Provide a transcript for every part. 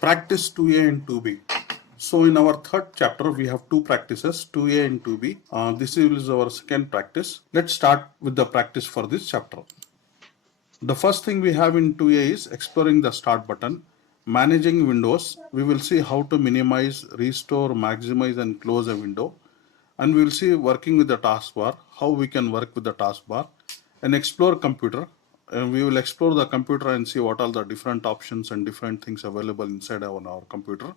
Practice 2A and 2B. So in our third chapter, we have two practices, 2A and 2B. This is our second practice. Let's start with the practice for this chapter. The first thing we have in 2A is exploring the start button. Managing windows, we will see how to minimize, restore, maximize and close a window. And we will see working with the taskbar, how we can work with the taskbar. And explore computer. And we will explore the computer and see what are the different options and different things available inside our computer.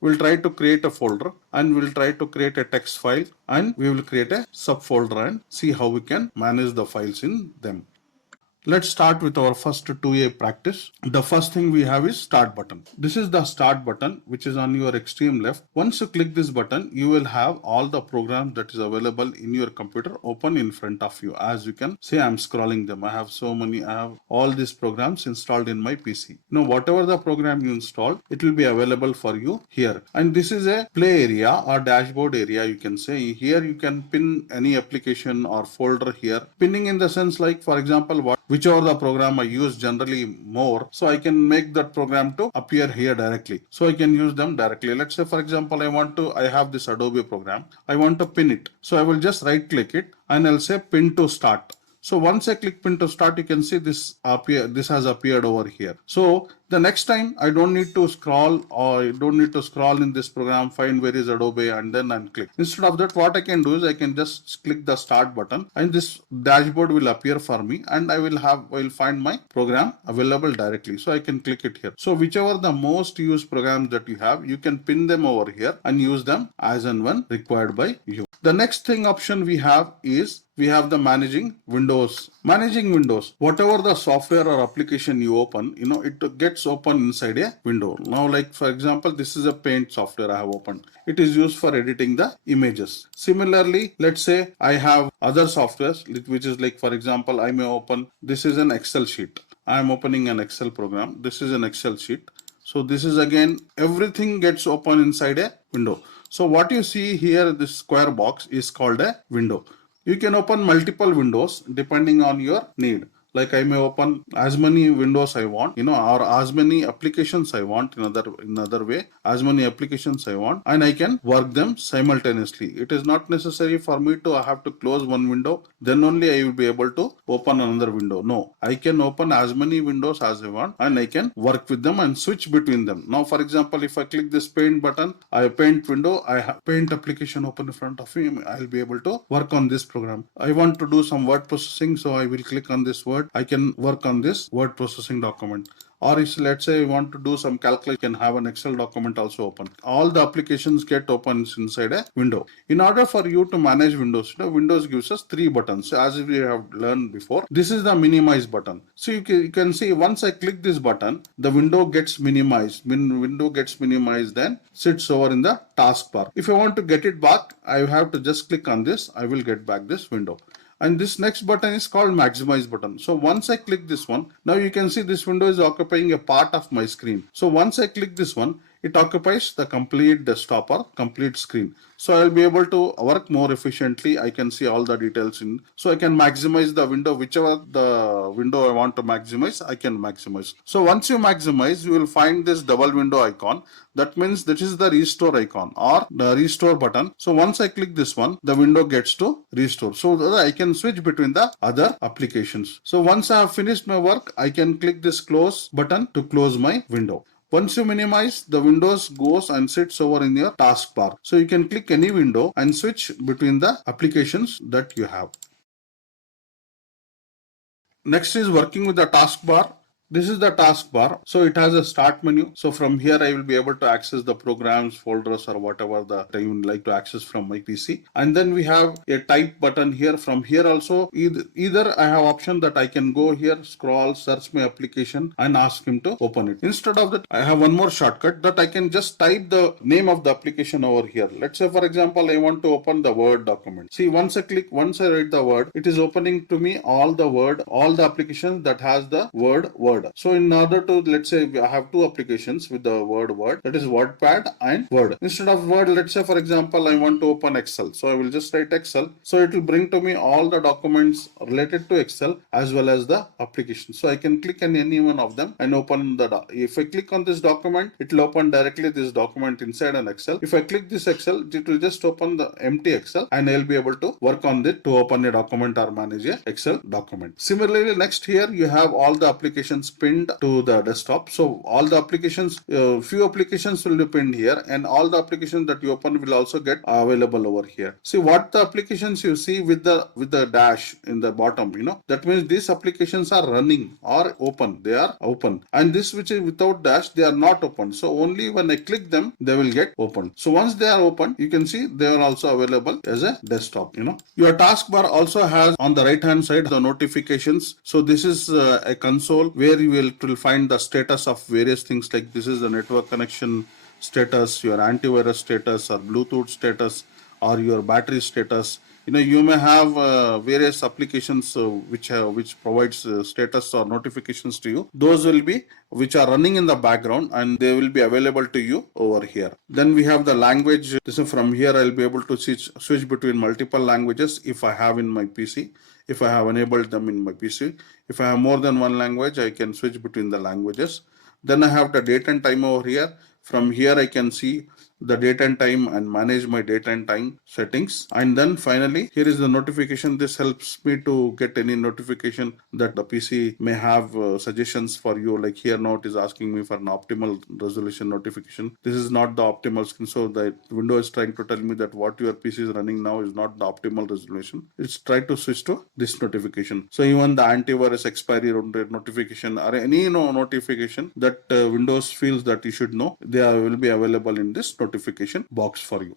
We'll try to create a folder and we'll try to create a text file and we will create a subfolder and see how we can manage the files in them. Let's start with our first 2A practice. The first thing we have is start button. This is the start button which is on your extreme left. Once you click this button, you will have all the programs that is available in your computer open in front of you. As you can see, I'm scrolling them. I have all these programs installed in my PC. Now, whatever the program you install, it will be available for you here. And this is a play area or dashboard area, you can say. Here you can pin any application or folder here. Pinning in the sense like, for example, whichever the program I use generally more, so I can make that program to appear here directly. So I can use them directly. Let's say, for example, I have this Adobe program. I want to pin it. So I will just right click it and I'll say pin to start. So once I click pin to start, you can see this has appeared over here. So the next time I don't need to scroll in this program, find where is Adobe and then I'll click. Instead of that, what I can do is I can just click the start button and this dashboard will appear for me and I will find my program available directly. So I can click it here. So whichever the most used programs that you have, you can pin them over here and use them as and when required by you. The next thing option we have is we have the managing windows. Managing windows, whatever the software or application you open, it gets open inside a window. Now, like for example, this is a paint software I have opened. It is used for editing the images. Similarly, let's say I have other softwares, which is like, for example, I may open, this is an Excel sheet. I am opening an Excel program. This is an Excel sheet. So this is again, everything gets open inside a window. So what you see here, this square box is called a window. You can open multiple windows depending on your need. Like I may open as many windows I want, or as many applications I want in another way, as many applications I want, and I can work them simultaneously. It is not necessary for me to have to close one window, then only I will be able to open another window. No, I can open as many windows as I want and I can work with them and switch between them. Now, for example, if I click this paint button, I paint window, I have paint application open in front of me, I'll be able to work on this program. I want to do some word processing, so I will click on this word. I can work on this word processing document. Or if let's say I want to do some calculation, I can have an Excel document also open. All the applications get open inside a window. In order for you to manage Windows, Windows gives us 3 buttons. So as we have learned before, this is the minimize button. So you can see once I click this button, the window gets minimized. When window gets minimized, then sits over in the taskbar. If I want to get it back, I have to just click on this. I will get back this window. And this next button is called maximize button. So once I click this one, now you can see this window is occupying a part of my screen. So once I click this one, it occupies the complete desktop or complete screen. So I'll be able to work more efficiently. I can see all the details so I can maximize the window, whichever the window I want to maximize, I can maximize. So once you maximize, you will find this double window icon. That means this is the restore icon or the restore button. So once I click this one, the window gets to restore. So that I can switch between the other applications. So once I have finished my work, I can click this close button to close my window. Once you minimize, the windows goes and sits over in your taskbar. So you can click any window and switch between the applications that you have. Next is working with the taskbar. This is the taskbar. So it has a start menu. So from here, I will be able to access the programs, folders, or whatever that I would like to access from my PC. And then we have a type button here. From here also, either I have option that I can go here, scroll, search my application and ask him to open it. Instead of that, I have one more shortcut that I can just type the name of the application over here. Let's say, for example, I want to open the Word document. See, once I write the word, it is opening to me all the applications that has the word. Word. So in order to, let's say I have two applications with the word, that is WordPad and Word. Instead of Word, let's say for example I want to open Excel. So I will just write Excel. So it will bring to me all the documents related to Excel as well as the application. So I can click on any one of them and open the if I click on this document, it will open directly this document inside an Excel. If I click this Excel, it will just open the empty Excel and I'll be able to work on it to open a document or manage a Excel document. Similarly, next here you have all the applications pinned to the desktop. So all the applications, few applications will be pinned here, and all the applications that you open will also get available over here. See what the applications you see with the dash in the bottom, that means these applications are running or open. They are open, and this which is without dash, they are not open. So only when I click them, they will get open. So once they are open, you can see they are also available as a desktop. Your taskbar also has on the right hand side the notifications. So this is a console where you will find the status of various things, like this is the network connection status, your antivirus status, or Bluetooth status, or your battery status. You may have various applications which provides status or notifications to you. Those will be which are running in the background, and they will be available to you over here. Then we have the language. This is from here I'll be able to switch between multiple languages if I have in my PC. If I have enabled them in my PC. If I have more than one language, I can switch between the languages. Then I have the date and time over here. From here I can see the date and time and manage my date and time settings. And then finally, here is the notification. This helps me to get any notification that the PC may have suggestions for you. Like here now it is asking me for an optimal resolution notification. This is not the optimal screen. So the window is trying to tell me that what your PC is running now is not the optimal resolution. It's try to switch to this notification. So even the antivirus expiry notification or any notification that Windows feels that you should know, they will be available in this notification box for you.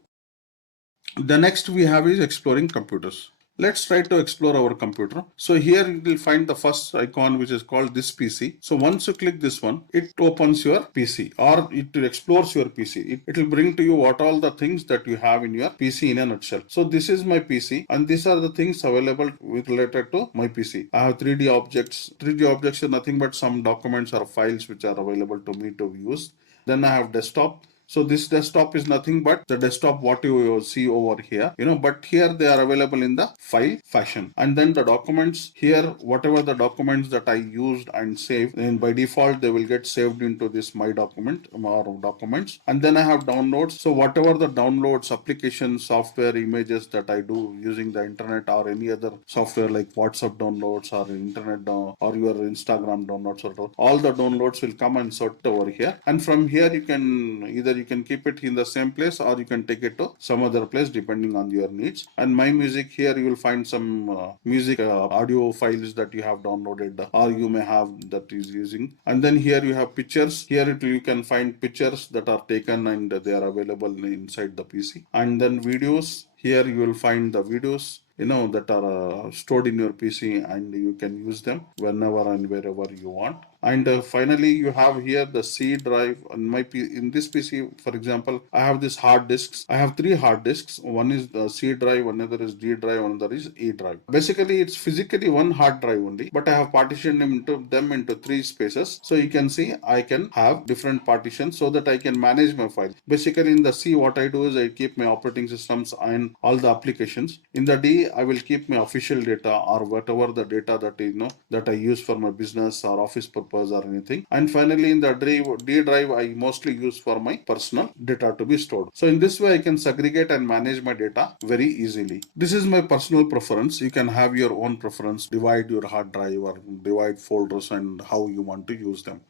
The next we have is exploring computers. Let's try to explore our computer. So here you will find the first icon, which is called this PC. So once you click this one, it opens your PC, or it explores your PC. It will bring to you what all the things that you have in your PC in a nutshell. So this is my PC, and these are the things available with related to my PC. I have 3D objects. 3D objects are nothing but some documents or files which are available to me to use. Then I have desktop. So this desktop is nothing but the desktop what you see over here, but here they are available in the file fashion. And then the documents here, whatever the documents that I used and saved, and by default they will get saved into this my document or documents. And then I have downloads. So whatever the downloads, applications, software, images that I do using the internet or any other software like WhatsApp downloads or internet or your Instagram downloads, or all the downloads will come and sort over here. And from here you can keep it in the same place, or you can take it to some other place depending on your needs. And my music, here you will find some music audio files that you have downloaded or you may have that is using. And then here you have pictures. Here you can find pictures that are taken and they are available inside the PC. And then videos. Here you will find the videos that are stored in your PC, and you can use them whenever and wherever you want. And finally, you have here the C drive. In this PC, for example, I have this hard disks. I have 3 hard disks. One is the C drive, another is D drive, another is E drive. Basically, it's physically one hard drive only, but I have partitioned them into 3 spaces. So you can see I can have different partitions so that I can manage my file. Basically, in the C, what I do is I keep my operating systems and all the applications. In the D, I will keep my official data or whatever the data that I use for my business or office purpose or anything. And finally, in the D drive, I mostly use for my personal data to be stored. So in this way, I can segregate and manage my data very easily. This is my personal preference. You can have your own preference, divide your hard drive or divide folders and how you want to use them.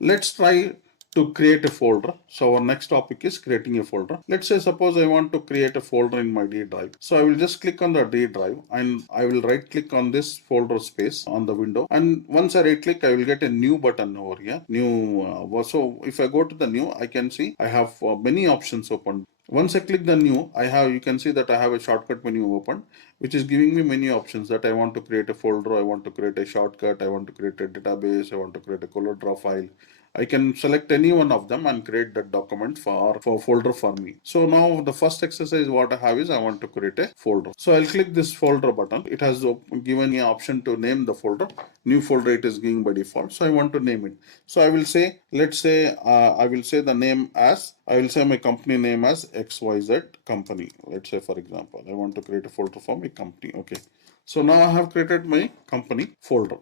Let's try to create a folder. So our next topic is creating a folder. Let's say suppose I want to create a folder in my D drive. So I will just click on the D drive and I will right click on this folder space on the window. And once I right click, I will get a new button over here. So if I go to the new, I can see I have many options open. Once I click the new, you can see that I have a shortcut menu open, which is giving me many options that I want to create a folder, I want to create a shortcut, I want to create a database, I want to create a color draw file. I can select any one of them and create that document for folder for me. So now the first exercise what I have is I want to create a folder. So I'll click this folder button. It has given me an option to name the folder. New folder it is giving by default. So I want to name it. So I will say, let's say, I will say the name as, I will say my company name as XYZ company. Let's say, for example, I want to create a folder for my company. Okay. So now I have created my company folder.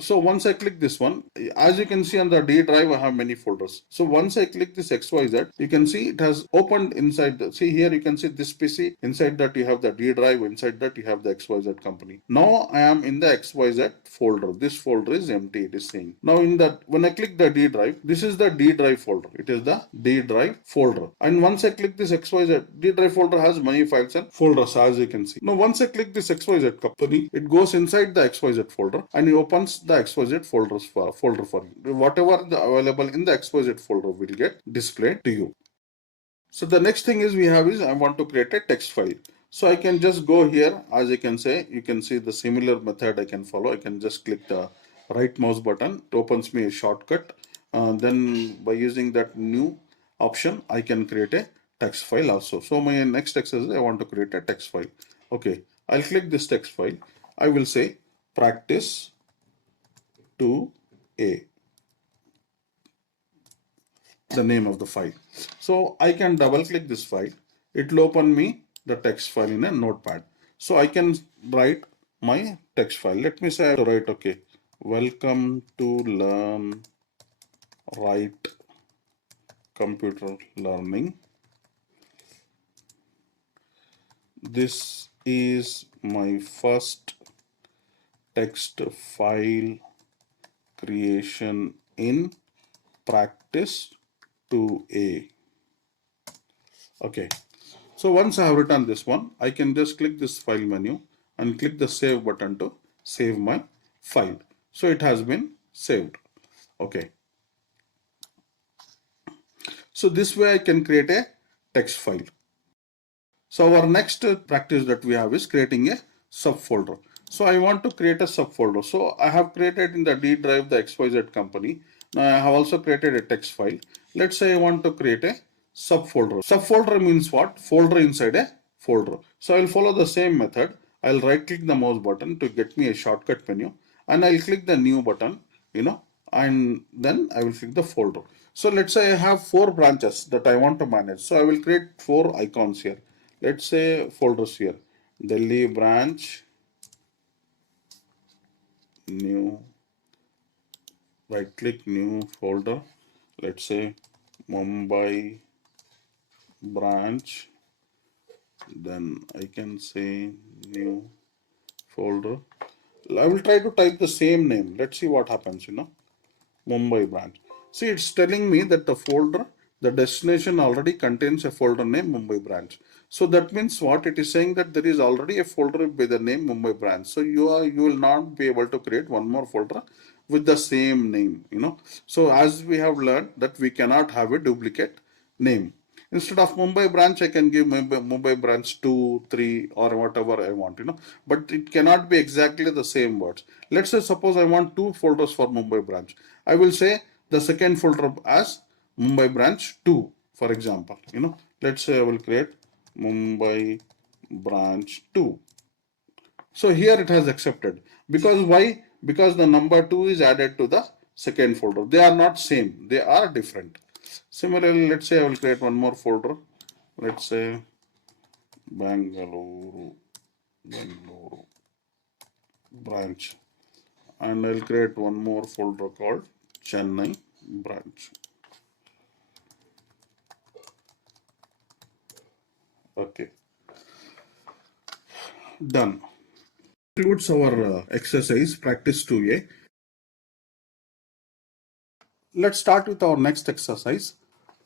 So once I click this one, as you can see on the D drive, I have many folders. So once I click this XYZ, you can see it has opened inside. See here, you can see this PC. Inside that you have the D drive. Inside that you have the XYZ company. Now I am in the XYZ folder. This folder is empty. It is saying. Now in that, when I click the D drive, this is the D drive folder. It is the D drive folder. And once I click this XYZ, D drive folder has many files and folders, as you can see. Now once I click this XYZ company, it goes inside the XYZ folder and it opens the XYZ folder for you. Whatever the available in the XYZ folder will get displayed to you. So the next thing is I want to create a text file. So I can just go here, as you can see the similar method I can follow. I can just click the right mouse button. It opens me a shortcut. Then by using that new option, I can create a text file also. So my next exercise, I want to create a text file. Okay, I'll click this text file. I will say practice 2A, the name of the file. So I can double click this file. It will open me the text file in a notepad. So I can write my text file. Let me say I write, okay, welcome to learn write computer learning. This is my first text file creation in practice 2A. Okay. So once I have written this one, I can just click this file menu and click the save button to save my file. So it has been saved. Okay. So this way I can create a text file. So our next practice that we have is creating a subfolder. So I want to create a subfolder. So I have created in the D drive the XYZ company. Now I have also created a text file. Let's say I want to create a subfolder. Subfolder means what? Folder inside a folder. So I'll follow the same method. I'll right click the mouse button to get me a shortcut menu and I'll click the new button, and then I will click the folder. So let's say I have 4 branches that I want to manage. So I will create 4 icons here. Let's say folders here. Delhi branch, new, right click, new folder. Let's say Mumbai branch. Then I can say new folder. I will try to type the same name. Let's see what happens, Mumbai branch. See, it's telling me that the destination already contains a folder name Mumbai branch. So that means what it is saying, that there is already a folder with the name Mumbai branch. So you will not be able to create one more folder with the same name, So as we have learned that we cannot have a duplicate name. Instead of Mumbai branch, I can give Mumbai branch 2, 3 or whatever I want, But it cannot be exactly the same words. Let's say suppose I want 2 folders for Mumbai branch. I will say the second folder as Mumbai branch 2, for example, Let's say I will create Mumbai branch 2. So here it has accepted. Because why? Because the number 2 is added to the second folder. They are not same. They are different. Similarly, let's say I will create one more folder. Let's say Bangalore branch. And I'll create one more folder called Chennai branch. Okay. Done. Concludes our exercise practice 2A. Let's start with our next exercise.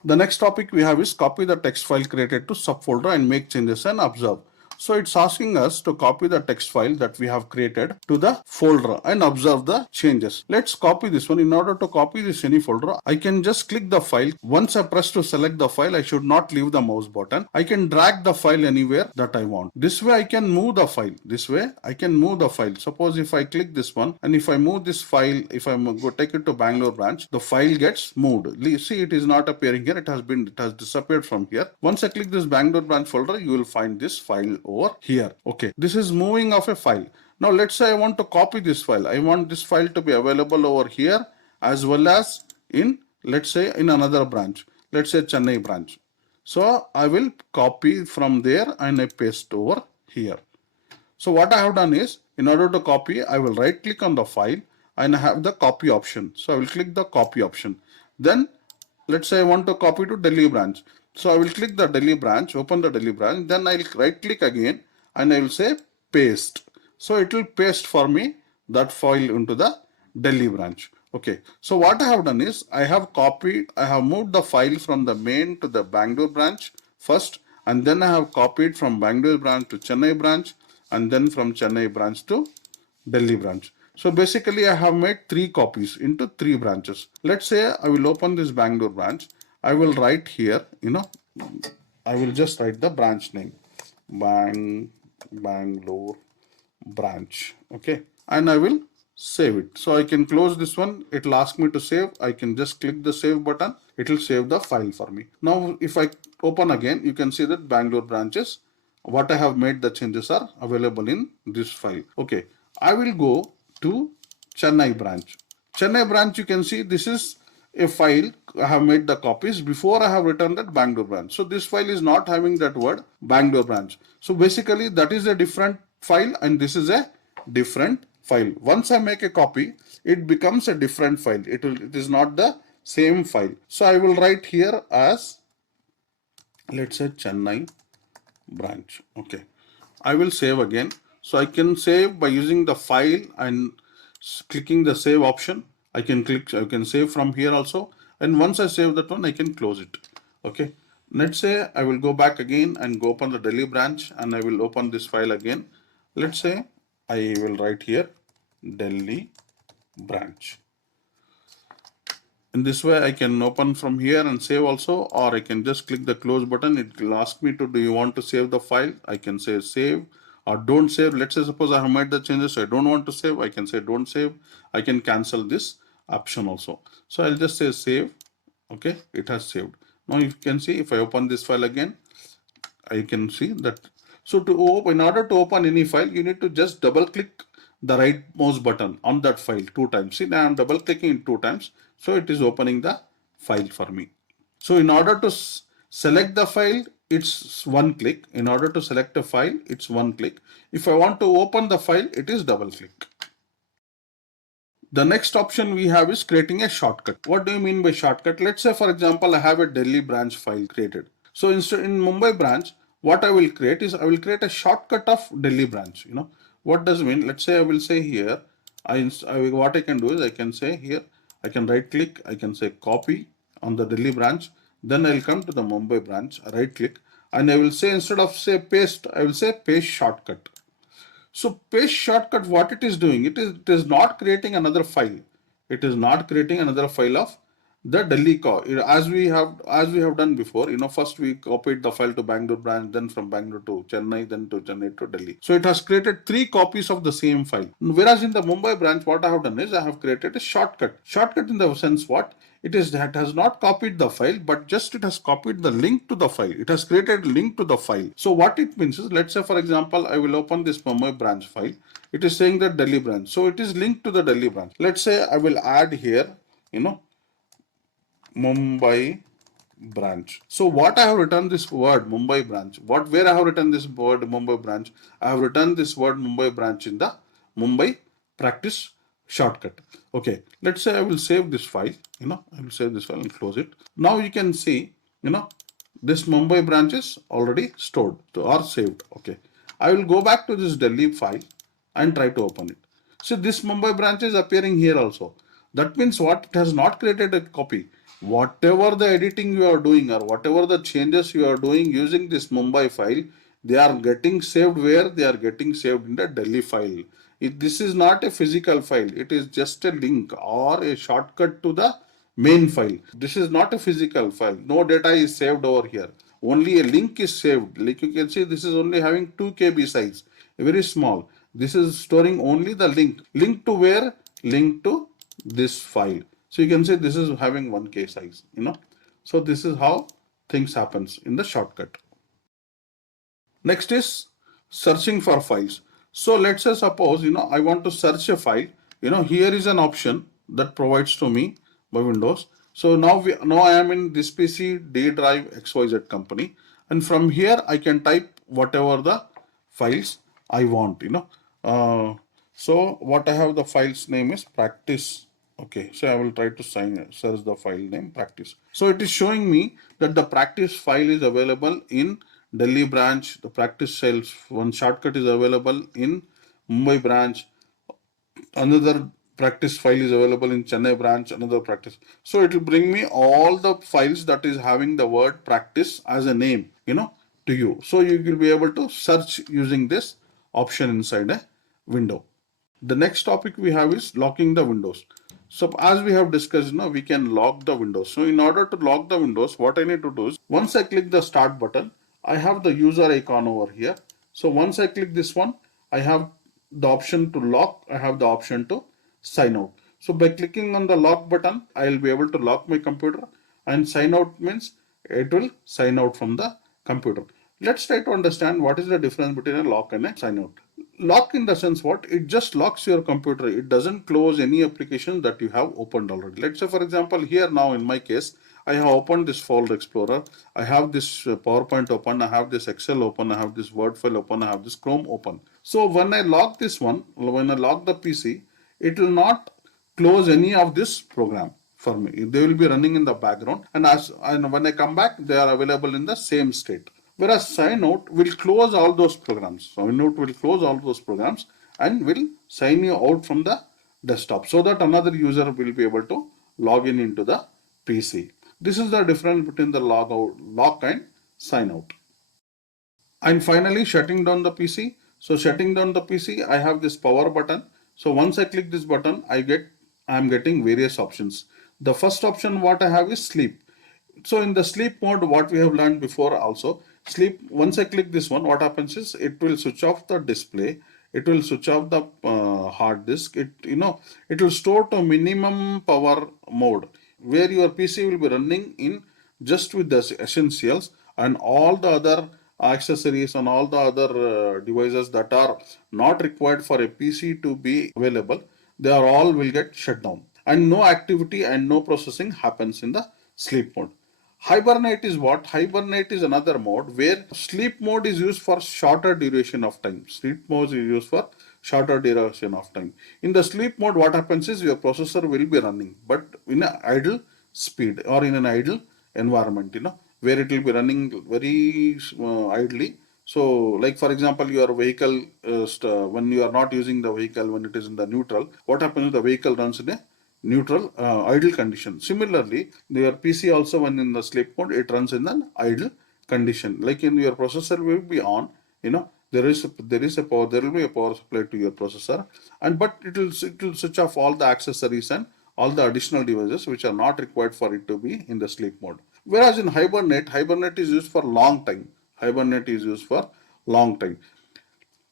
The next topic we have is copy the text file created to subfolder and make changes and observe. So it's asking us to copy the text file that we have created to the folder and observe the changes. Let's copy this one. In order to copy this any folder, I can just click the file. Once I press to select the file, I should not leave the mouse button. I can drag the file anywhere that I want. This way I can move the file. This way I can move the file. Suppose if I click this one and if I move this file, if I go take it to Bangalore branch, the file gets moved. See, it is not appearing here. It has disappeared from here. Once I click this Bangalore branch folder, you will find this file over here. Okay, this is moving of a file. Now let's say I want to copy this file. I want this file to be available over here as well as in, let's say, in another branch. Let's say Chennai branch. So I will copy from there and I paste over here. So what I have done is, in order to copy, I will right click on the file and I have the copy option. So I will click the copy option. Then let's say I want to copy to Delhi branch. So I will click the Delhi branch, open the Delhi branch, then I will right click again and I will say paste. So it will paste for me that file into the Delhi branch. Okay, so what I have done is I have moved the file from the main to the Bangalore branch first, and then I have copied from Bangalore branch to Chennai branch, and then from Chennai branch to Delhi branch. So basically I have made 3 copies into 3 branches. Let's say I will open this Bangalore branch. I will write here, I will just write the branch name, Bangalore branch. Okay, and I will save it. So I can close this one. It will ask me to save. I can just click the save button. It will save the file for me. Now if I open again, you can see that Bangalore branches, what I have made the changes are available in this file. Okay, I will go to Chennai branch. Chennai branch, you can see this is a file. I have made the copies before I have written that Bangalore branch. So this file is not having that word Bangalore branch. So basically that is a different file and this is a different file. Once I make a copy, it becomes a different file. It is not the same file. So I will write here as, let's say, Chennai branch. Okay, I will save again. So I can save by using the file and clicking the save option. I can save from here also, and once I save that one, I can close it. Okay, let's say I will go back again and go open the Delhi branch and I will open this file again. Let's say I will write here Delhi branch. In this way I can open from here and save also, or I can just click the close button. It will ask me to, do you want to save the file? I can say save or don't save. Let's say suppose I have made the changes, so I don't want to save. I can say don't save. I can cancel this option also. So I'll just say save. Okay, it has saved. Now you can see if I open this file again, I can see that. So in order to open any file, you need to just double click the right mouse button on that file 2 times. See, now I'm double clicking it 2 times. So it is opening the file for me. So in order to select the file, it's 1 click. In order to select a file, it's 1 click. If I want to open the file, it is double click. The next option we have is creating a shortcut. What do you mean by shortcut? Let's say, for example, I have a Delhi branch file created. So instead in Mumbai branch, what I will create is I will create a shortcut of Delhi branch. What does it mean? Let's say I will say here, what I can do is I can say here, I can right click, I can say copy on the Delhi branch. Then I will come to the Mumbai branch, right click, and I will say instead of say paste, I will say paste shortcut. So paste shortcut, what it is doing, it is not creating another file. It is not creating another file of the Delhi as we have done before. First we copied the file to Bangalore branch, then from Bangalore to Chennai, then to Chennai to Delhi. So it has created 3 copies of the same file. Whereas in the Mumbai branch, what I have done is I have created a shortcut. Shortcut in the sense what? It has not copied the file, but just it has copied the link to the file. It has created a link to the file. So what it means is, let's say for example, I will open this Mumbai branch file. It is saying that Delhi branch. So it is linked to the Delhi branch. Let's say I will add here, Mumbai branch. So what I have written this word Mumbai branch. Where I have written this word Mumbai branch? I have written this word Mumbai branch in the Mumbai practice shortcut. Okay, let's say I will save this file. I will save this file and close it. Now you can see, this Mumbai branch is already stored or saved. Okay, I will go back to this Delhi file and try to open it. So this Mumbai branch is appearing here also. That means what? It has not created a copy. Whatever the editing you are doing or whatever the changes you are doing using this Mumbai file, They are getting saved where? They are getting saved in the Delhi file. This is not a physical file. It is just a link or a shortcut to the main file. This is not a physical file. No data is saved over here. Only a link is saved. Like you can see, this is only having 2 KB size. Very small. This is storing only the link. Link to where? Link to this file. So you can say this is having 1K size, So this is how things happens in the shortcut. Next is searching for files. So let's say suppose, I want to search a file. Here is an option that provides to me by Windows. So now I am in this PC D drive XYZ company, and from here I can type whatever the files I want. So what I have, the file's name is practice. Okay, so I will try to search the file name practice. So it is showing me that the practice file is available in Delhi branch. The practice cells, one shortcut is available in Mumbai branch. Another practice file is available in Chennai branch, another practice. So it will bring me all the files that is having the word practice as a name, to you. So you will be able to search using this option inside a window. The next topic we have is locking the windows. So as we have discussed, we can lock the windows. So in order to lock the windows, what I need to do is, once I click the start button, I have the user icon over here. So once I click this one, I have the option to lock, I have the option to sign out. So by clicking on the lock button, I will be able to lock my computer, and sign out means it will sign out from the computer. Let's try to understand what is the difference between a lock and a sign out. Lock in the sense what? It just locks your computer. It doesn't close any application that you have opened already. Let's say for example, here now in my case, I have opened this folder explorer. I have this PowerPoint open. I have this Excel open. I have this Word file open. I have this Chrome open. So when I lock this one, when I lock the PC, it will not close any of this program for me. They will be running in the background, and when I come back, they are available in the same state. Whereas sign out will close all those programs. Sign out will close all those programs and will sign you out from the desktop, so that another user will be able to log in into the PC. This is the difference between the lock and sign out. And finally, shutting down the PC. So shutting down the PC, I have this power button. So once I click this button, I am getting various options. The first option what I have is sleep. So in the sleep mode, what we have learned before also, sleep, once I click this one, what happens is it will switch off the display. It will switch off the hard disk. It will store to minimum power mode, where your PC will be running in just with the essentials, and all the other accessories and all the other devices that are not required for a PC to be available, they are all will get shut down, and no activity and no processing happens in the sleep mode. Hibernate is what? Hibernate is another mode where sleep mode is used for shorter duration of time. Sleep mode is used for shorter duration of time. In the sleep mode, what happens is your processor will be running, but in an idle speed or in an idle environment, where it will be running very idly. So, like for example, your vehicle, when you are not using the vehicle, when it is in the neutral, what happens is the vehicle runs in a neutral idle condition. Similarly, your PC also, when in the sleep mode, it runs in an idle condition. Like in your processor will be on, there will be a power supply to your processor, and but it will switch off all the accessories and all the additional devices which are not required for it to be in the sleep mode. Whereas in hibernate is used for long time. Hibernate is used for long time.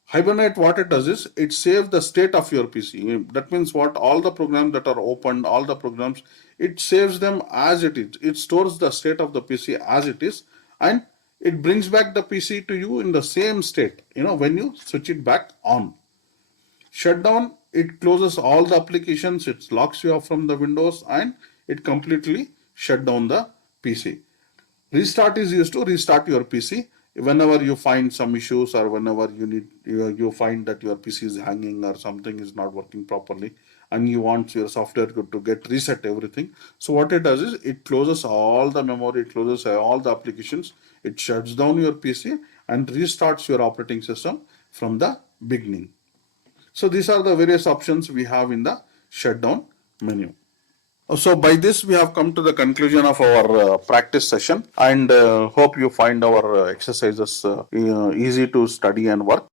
Hibernate, what it does is it saves the state of your PC. That means what? All the programs that are opened, all the programs, it saves them as it is. It stores the state of the PC as it is, and it brings back the PC to you in the same state, when you switch it back on. Shutdown, it closes all the applications, it locks you off from the Windows, and it completely shut down the PC. Restart is used to restart your PC whenever you find some issues, or whenever you find that your PC is hanging or something is not working properly, and you want your software to get reset everything. So what it does is it closes all the memory, it closes all the applications, it shuts down your PC and restarts your operating system from the beginning. So these are the various options we have in the shutdown menu. So by this we have come to the conclusion of our practice session, and hope you find our exercises easy to study and work.